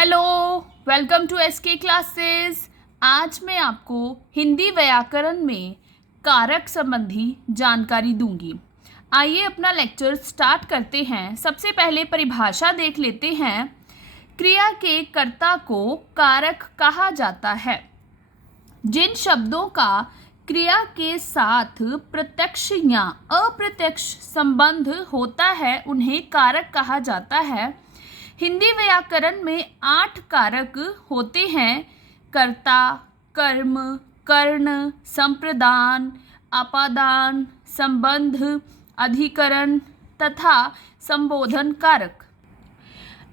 Hello, welcome to SK classes. आज मैं आपको हिंदी व्याकरण में कारक संबंधी जानकारी दूंगी। आइए अपना लेक्चर स्टार्ट करते हैं। सबसे पहले परिभाषा देख लेते हैं। क्रिया के कर्ता को कारक कहा जाता है। जिन शब्दों का क्रिया के साथ प्रत्यक्ष या अप्रत्यक्ष संबंध होता है उन्हें कारक कहा जाता है। हिंदी व्याकरण में 8 कारक होते हैं: कर्ता, कर्म, कर्ण, संप्रदान, अपादान, संबंध, अधिकरण तथा संबोधन कारक।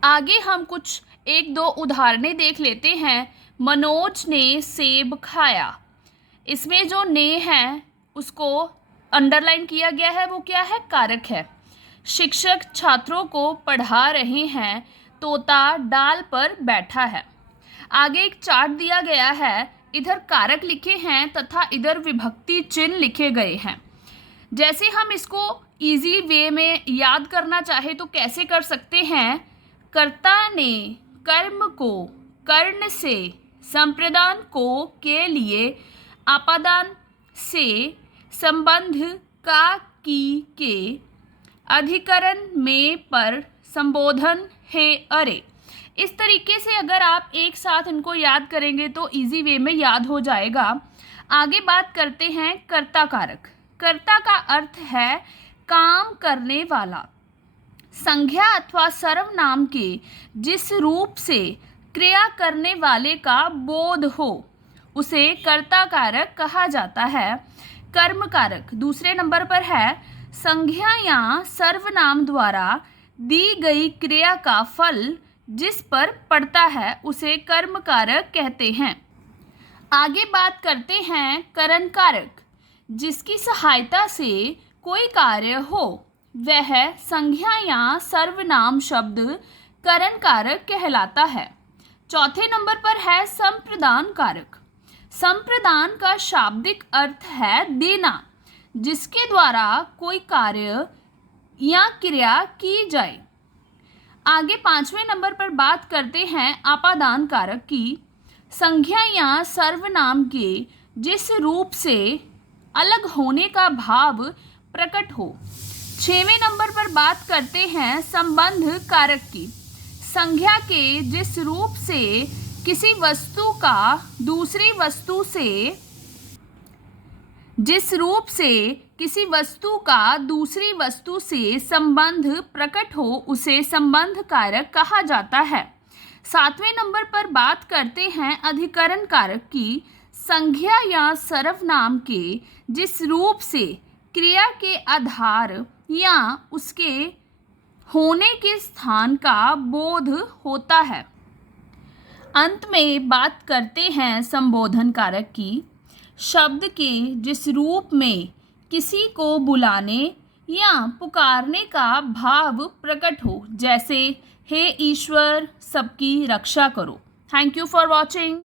आगे हम कुछ 1-2 उदाहरणें देख लेते हैं। मनोज ने सेब खाया। इसमें जो ने है उसको अंडरलाइन किया गया है, वो क्या है? कारक है। शिक्षक छात्रों को पढ़ा रहे हैं। तोता डाल पर बैठा है। आगे एक चार्ट दिया गया है, इधर कारक लिखे हैं तथा इधर विभक्ति चिन्ह लिखे गए हैं। जैसे हम इसको इजी वे में याद करना चाहे तो कैसे कर सकते हैं? कर्ता ने कर्म को कर्ण से, संप्रदान को के लिए, अपादान से, संबंध का की के, अधिकरण में पर, संबोधन है अरे। इस तरीके से अगर आप एक साथ इनको याद करेंगे तो इजी वे में याद हो जाएगा। आगे बात करते हैं कर्ता कारक। कर्ता का अर्थ है काम करने वाला। संज्ञा अथवा सर्वनाम के जिस रूप से क्रिया करने वाले का बोध हो उसे कर्ता कारक कहा जाता है। कर्म कारक दूसरे नंबर पर है। संज्ञा या सर्वनाम द्वारा दी गई क्रिया का फल जिस पर पड़ता है उसे कर्म कारक कहते हैं। आगे बात करते हैं करण कारक। जिसकी सहायता से कोई कार्य हो वह संज्ञा या सर्वनाम शब्द करण कारक कहलाता है। चौथे नंबर पर है संप्रदान कारक। संप्रदान का शाब्दिक अर्थ है देना, जिसके द्वारा कोई कार्य या क्रिया की जाए। आगे 5वें नंबर पर बात करते हैं अपादान कारक की। संज्ञा या सर्वनाम के जिस रूप से अलग होने का भाव प्रकट हो। 6वें नंबर पर बात करते हैं संबंध कारक की। संज्ञा के जिस रूप से किसी वस्तु का दूसरी वस्तु से संबंध प्रकट हो उसे संबंध कारक कहा जाता है। 7वें नंबर पर बात करते हैं अधिकरण कारक की। संज्ञा या सर्वनाम के जिस रूप से क्रिया के आधार या उसके होने के स्थान का बोध होता है। अंत में बात करते हैं संबोधन कारक की। शब्द के जिस रूप में किसी को बुलाने या पुकारने का भाव प्रकट हो, जैसे हे ईश्वर सबकी रक्षा करो। Thank you for watching.